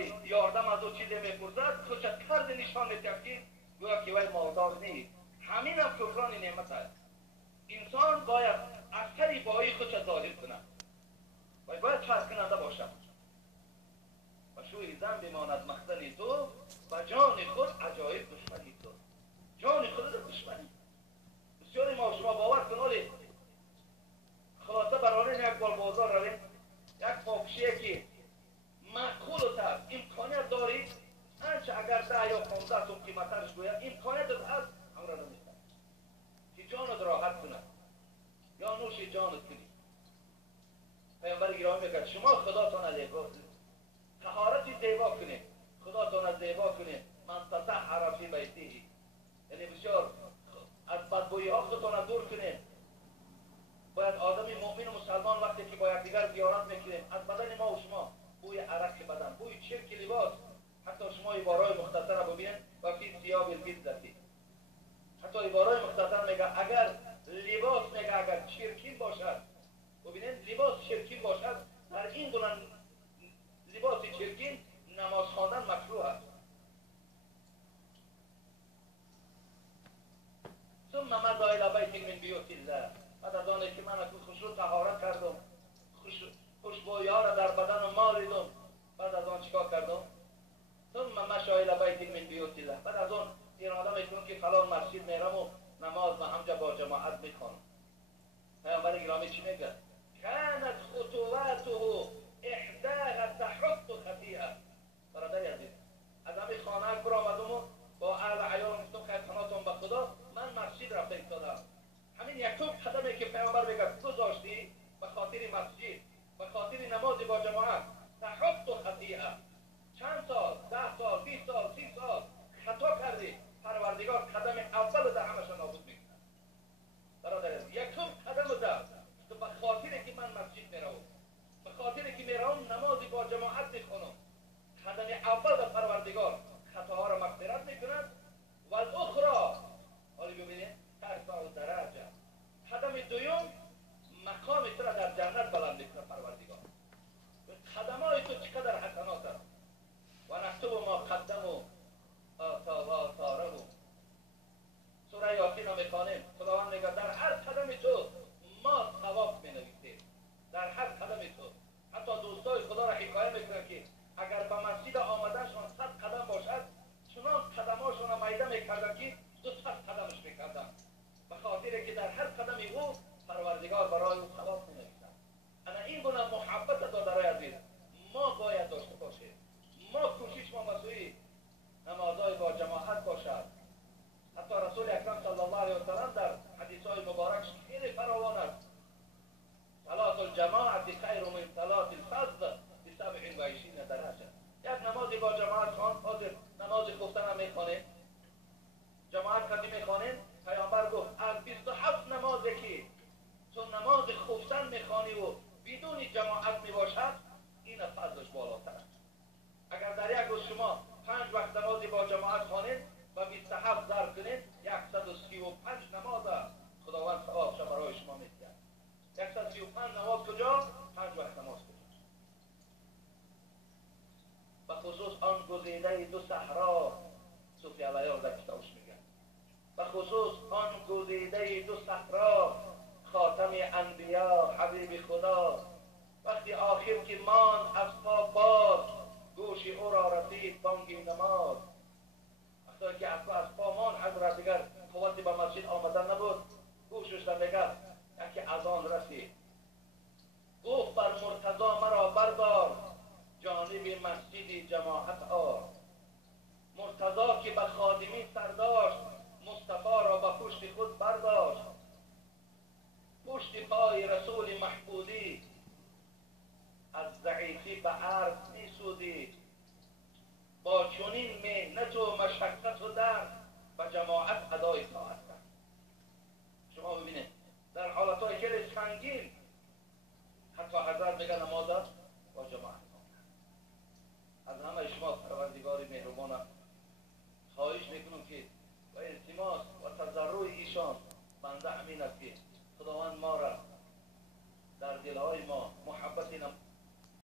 برای یاردم از او چیزی میپرسد تو چه طرز نشان میدهد که گویا که وی مالدار نیست. همین هم کفران نعمت است. انسان باید اثری بایی خود را ظاهر کند و باید فرق کننده باشد. و شوی زن بماند مخزن تو و جان خود عجایب دشمنی تو. جان خود را دشمنی. بسیاری ما شما باور کنید خلاصه برای یک بار بازار روید، یک فاحشه که معقول است، امکانیت دارید، هرچه اگر 10 یا 15 تومن قیمتش گوید امکانیت هست، همه را نمی‌خرید که جانت راحت کند یا نوش جانت کنی. پیامبر گرامی میگه شما خداتان طهارت زیبا کنید، خداتان زیبا کنید. من تطهر فی بیته، یعنی بسیار از بدبویی ها خودتان دور کنید. باید آدم مؤمن و مسلمان وقتی که با یکدیگر زیارت میکنیم از بدن ما و شما بوی عرق بدن، بوی چرک لباس، حتی شما عبارای مختصر را ببینید و فی ثیاب البذة، حتی عبارای مختصر میگه اگر لباس میگه اگر چرکین باشد، ببینید لباس چرکین باشد، در این گونه لباس چرکین نماز خواندن مکروه است. ثم مضى الی بیت من بیوت الله، بعد از آنه که من از خشوع طهارت کردم، خوشبویی ها را در بدن مالیدم، بعد از آن چیکار کردم؟ ثم مشى الی بیت من بیوت الله، بعد از آن اراده میکنم که فلان مسجد میرم و نماز و همجا با جماعت میخوانم. پیامبر گرامی چی میگه؟ كانت خطواته احداها تحط خطیئه. برادر عزیز، از همین خانه برآمدم و با اهل عیال گفتم که خدمتتون به خدا من مسجد رفته ایستادم. همین یکم قدمی که پیامبر میگه گذاشتی به خاطر مسجد، به خاطر نماز با جماعت، تحط خطیئه، چند سال، 10 سال، 20 سال، 30 سال خطا کردی، پروردگار قدم اول ده همشون نابود میکنه. برادر یکم قدم ده تو به خاطر که من مسجد میروم، به خاطر که میروم نماز با جماعت میخونم، قدم اول ده پروردگار خطاها را مغفرت میکند. و الاخرى، حالا ببینید ترفع درجه، قدم دوم مقام تو را در جنت بلند میکنه پروردگار. قدمای تو چقدر حسنات است. و نکتب ما قدموا آثاره. سوره یاسین رو میخوانیم، خداوند میگه در هر قدم تو ما ثواب مینویسیم، در هر قدم تو. حتی دوستای خدا را حکایت میکنه که اگر به مسجد آمدنشان 100 قدم باشد، چنان قدماشون را میده میکردن که 200 قدمش میکردن، به خاطر که در هر قدم او پروردگار برای او ثواب مینویسد. انا این گونه محبت دادرای عزیز ما باید داشته باشیم. ما کوشش ما مسئولی نمازهای با جماعت باشد. حتی رسول اکرم صلی الله علیه و سلم در حدیثهای مبارک خیلی فراوان است. صلاة الجماعت خیر من صلاة الفرد ب27 درجه. یک نمازی با جماعت خوان، حاضر نماز خفتن هم میخوانیم، جماعت کردی میخوانیم، پیامبر گفت از 27 نمازی که تو نماز خفتن میخوانی و بدون جماعت میباشد این فضلش بالاتر است. اگر در یک روز شما 5 وقت نمازی با جماعت خوانید و 27 ضرب کنید 135 نماز خداوند ثوابش برای شما میدهد. 135 نماز کجا؟ 5 وقت نماز کجا؟ به خصوص آن گزیده 2 صحرا، صوفی علیار در کتابش میگن، به خصوص آن گزیده 2 صحرا، خاتم انبیا حبیب خدا، وقتی آخر که مان از پا باز، گوش او را رسید بانگ نماز. وقتی که از پا مان حضرت دیگر قوتی به مسجد آمدن نبود، گوشش را میگه یکی اذان رسید، گفت بر مرتضی مرا بردار، جانب مسجد جماعت آر. مرتضی که به خادمی سرداشت، مصطفی را به پشت خود برداشت. پشت پای رسول محبودی، از ضعیفی به عرض می سودی. با چنین محنت و مشقت و درد به جماعت ادای طاعت کرد. شما ببینید در حالتهای خیلی سنگین حتی حضرت میگه نماز